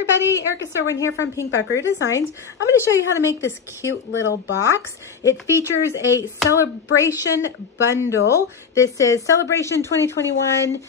everybody, Erica Serwin here from Pink Buckaroo Designs. I'm going to show you how to make this cute little box. It features a celebration bundle. This is Celebration 2021,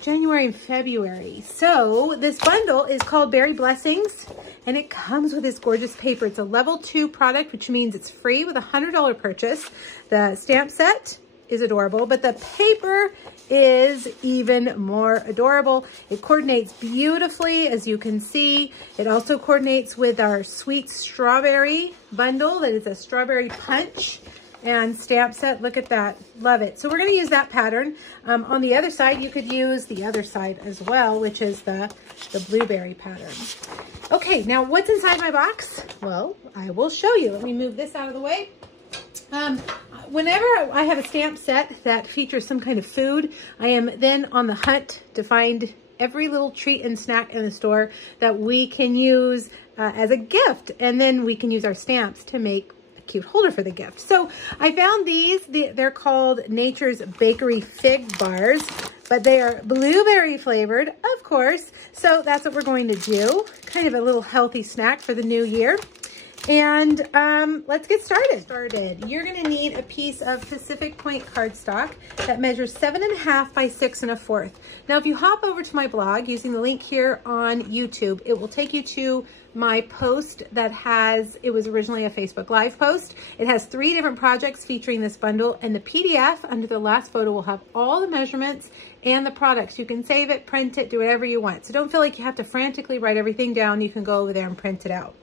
January and February. So this bundle is called Berry Blessings, and it comes with this gorgeous paper. It's a level 2 product, which means it's free with a $100 purchase. The stamp set is adorable, but the paper is even more adorable. It coordinates beautifully, as you can see. It also coordinates with our sweet strawberry bundle. That is a strawberry punch and stamp set. Look at that, love it. So we're going to use that pattern. On the other side, you could use the other side as well, which is the blueberry pattern. Okay, now what's inside my box? Well, I will show you. Let me move this out of the way. Whenever I have a stamp set that features some kind of food, I am then on the hunt to find every little treat and snack in the store that we can use as a gift. And then we can use our stamps to make a cute holder for the gift. So I found these. They're called Nature's Bakery Fig Bars, but they are blueberry flavored, of course. So that's what we're going to do. Kind of a little healthy snack for the new year. And let's get started. You're going to need a piece of Pacific Point cardstock that measures 7.5 by 6 1/4. Now, if you hop over to my blog using the link here on YouTube, it will take you to my post that it was originally a Facebook Live post. It has 3 different projects featuring this bundle, and the PDF under the last photo will have all the measurements and the products. You can save it, print it, do whatever you want. So don't feel like you have to frantically write everything down. You can go over there and print it out.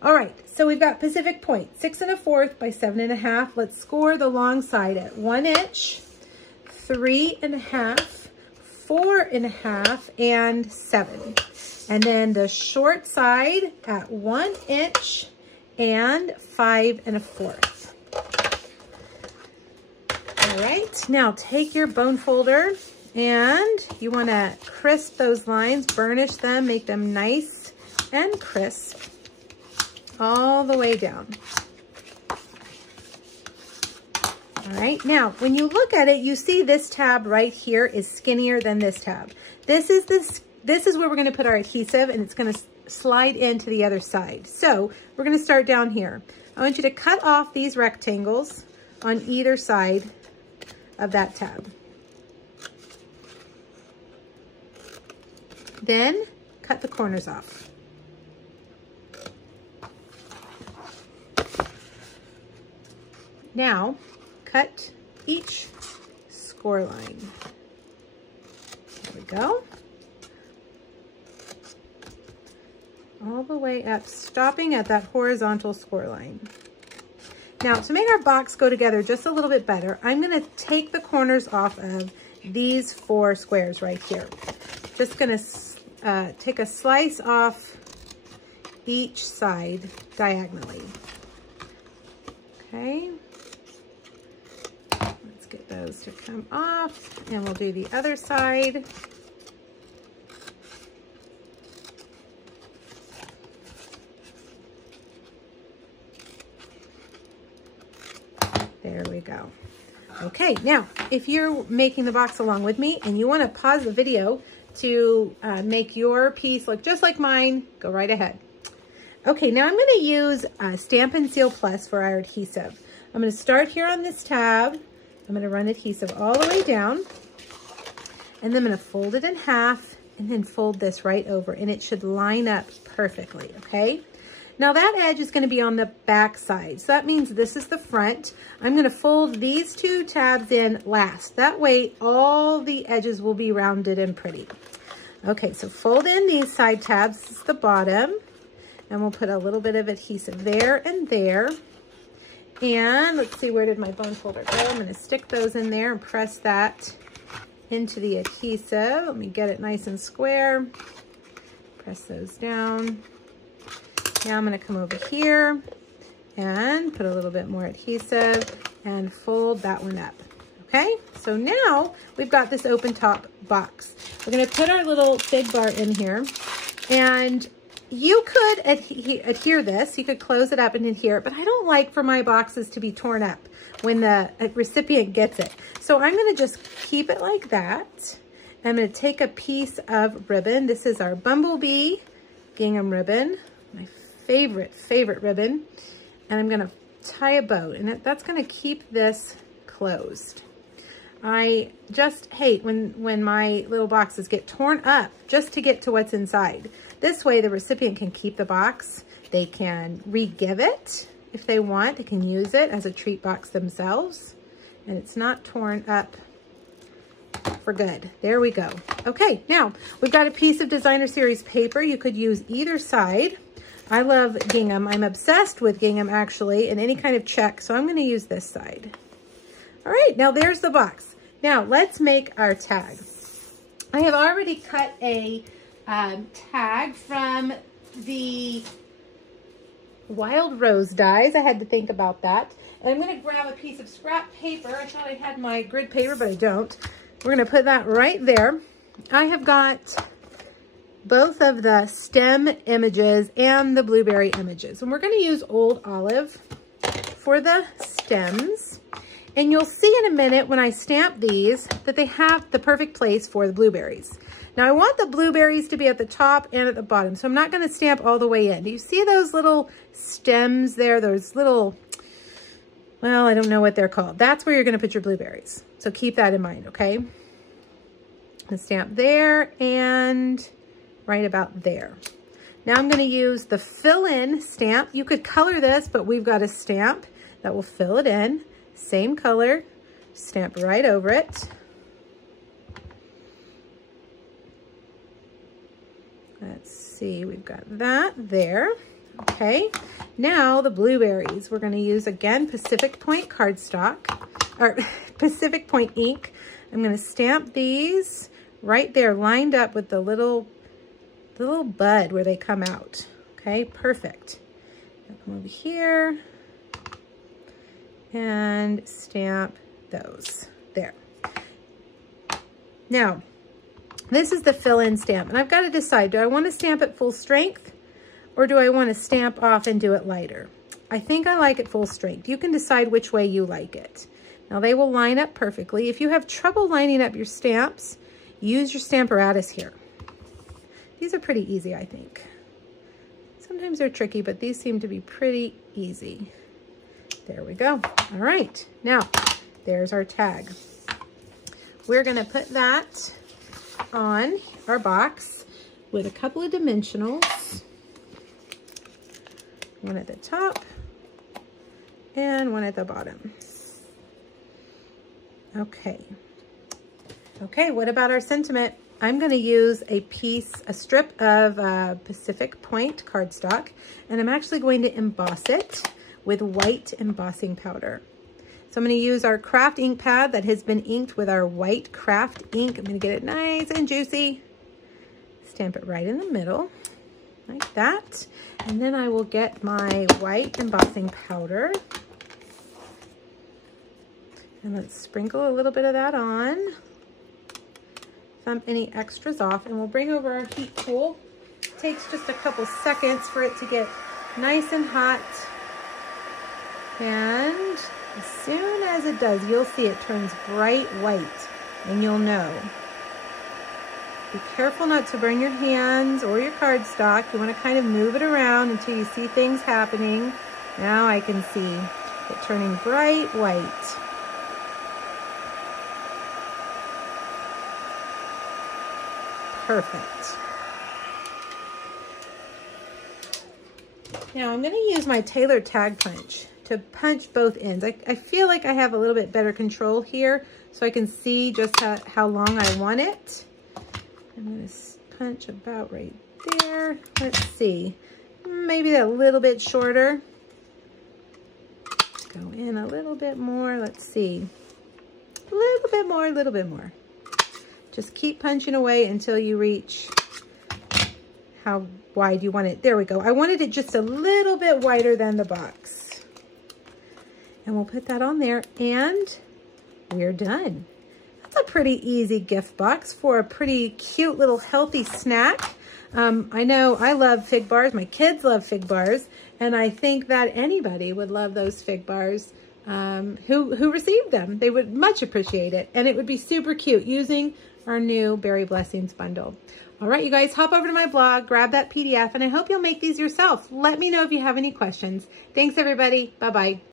All right, so we've got Pacific Point, 6 1/4 by 7.5. Let's score the long side at 1 inch, 3.5, 4.5, and 7. And then the short side at 1 inch and 5 1/4. All right, now take your bone folder and you want to crisp those lines, burnish them, make them nice and crisp all the way down. All right, now when you look at it, you see this tab right here is skinnier than this tab. This is where we're going to put our adhesive, and it's going to slide into the other side. So we're going to start down here. I want you to cut off these rectangles on either side of that tab. Then cut the corners off. Now, cut each score line. There we go. All the way up, stopping at that horizontal score line. Now, to make our box go together just a little bit better, I'm going to take the corners off of these 4 squares right here. Just going to take a slice off each side diagonally. Okay. Get those to come off, and we'll do the other side. There we go. Okay, now if you're making the box along with me and you want to pause the video to make your piece look just like mine, go right ahead. Okay, now I'm going to use Stampin' Seal Plus for our adhesive. I'm going to start here on this tab. I'm going to run adhesive all the way down, and then I'm going to fold it in half and then fold this right over, and it should line up perfectly, okay? Now that edge is going to be on the back side, so that means this is the front. I'm going to fold these 2 tabs in last. That way all the edges will be rounded and pretty. Okay, so fold in these side tabs. This is the bottom, and we'll put a little bit of adhesive there and there. And let's see, where did my bone folder go? I'm going to stick those in there and press that into the adhesive. Let me get it nice and square. Press those down. Now I'm going to come over here and put a little bit more adhesive and fold that one up. Okay, so now we've got this open top box. We're going to put our little fig bar in here, and you could adhere this. You could close it up and adhere it, but I don't like for my boxes to be torn up when the recipient gets it. So I'm going to just keep it like that. I'm going to take a piece of ribbon. This is our Bumblebee gingham ribbon, my favorite ribbon, and I'm gonna tie a bow, and that's gonna keep this closed. I just hate when my little boxes get torn up just to get to what's inside. This way the recipient can keep the box. They can re-give it if they want. They can use it as a treat box themselves, and it's not torn up for good. There we go. Okay, now we've got a piece of Designer Series paper. You could use either side. I love gingham. I'm obsessed with gingham actually, and any kind of check, so I'm going to use this side. All right, now there's the box. Now let's make our tag. I have already cut a tag from the Wild Rose dies. I had to think about that. And I'm going to grab a piece of scrap paper. I thought I had my grid paper, but I don't. We're going to put that right there. I have got both of the stem images and the blueberry images. And we're going to use Old Olive for the stems. And you'll see in a minute when I stamp these that they have the perfect place for the blueberries. Now I want the blueberries to be at the top and at the bottom, so I'm not going to stamp all the way in. Do you see those little stems there? Those little, well, I don't know what they're called. That's where you're going to put your blueberries. So keep that in mind, okay? I'm going to stamp there and right about there. Now I'm going to use the fill-in stamp. You could color this, but we've got a stamp that will fill it in. Same color, stamp right over it. Let's see, we've got that there. Okay, now the blueberries. We're going to use, again, Pacific Point cardstock, or Pacific Point ink. I'm going to stamp these right there, lined up with the little bud where they come out. Okay, perfect. I'll come over here and stamp those there. Now, this is the fill-in stamp, and I've got to decide, do I want to stamp it full strength or do I want to stamp off and do it lighter? I think I like it full strength. You can decide which way you like it. Now they will line up perfectly. If you have trouble lining up your stamps, use your Stamparatus here. These are pretty easy, I think. Sometimes they're tricky, but these seem to be pretty easy. There we go. All right, now there's our tag. We're gonna put that on our box with a couple of dimensionals. One at the top and one at the bottom. Okay. Okay, what about our sentiment? I'm gonna use a strip of Pacific Point cardstock, and I'm actually going to emboss it with white embossing powder. So I'm going to use our craft ink pad that has been inked with our white craft ink. I'm going to get it nice and juicy. Stamp it right in the middle, like that. And then I will get my white embossing powder. And let's sprinkle a little bit of that on. Thump any extras off, and we'll bring over our heat tool. It takes just a couple seconds for it to get nice and hot. And as soon as it does, you'll see it turns bright white, and you'll know. Be careful not to burn your hands or your cardstock. You want to kind of move it around until you see things happening. Now I can see it turning bright white. Perfect. Now I'm going to use my Taylor tag punch to punch both ends. I feel like I have a little bit better control here, so I can see just how long I want it. I'm going to punch about right there. Let's see, maybe a little bit shorter. Go in a little bit more. Let's see, a little bit more, a little bit more. Just keep punching away until you reach how wide you want it. There we go. I wanted it just a little bit wider than the box. And we'll put that on there, and we're done. That's a pretty easy gift box for a pretty cute little healthy snack. I know I love fig bars. My kids love fig bars, and I think that anybody would love those fig bars who received them. They would much appreciate it, and it would be super cute using our new Berry Blessings bundle. All right, you guys, hop over to my blog, grab that PDF, and I hope you'll make these yourself. Let me know if you have any questions. Thanks, everybody. Bye-bye.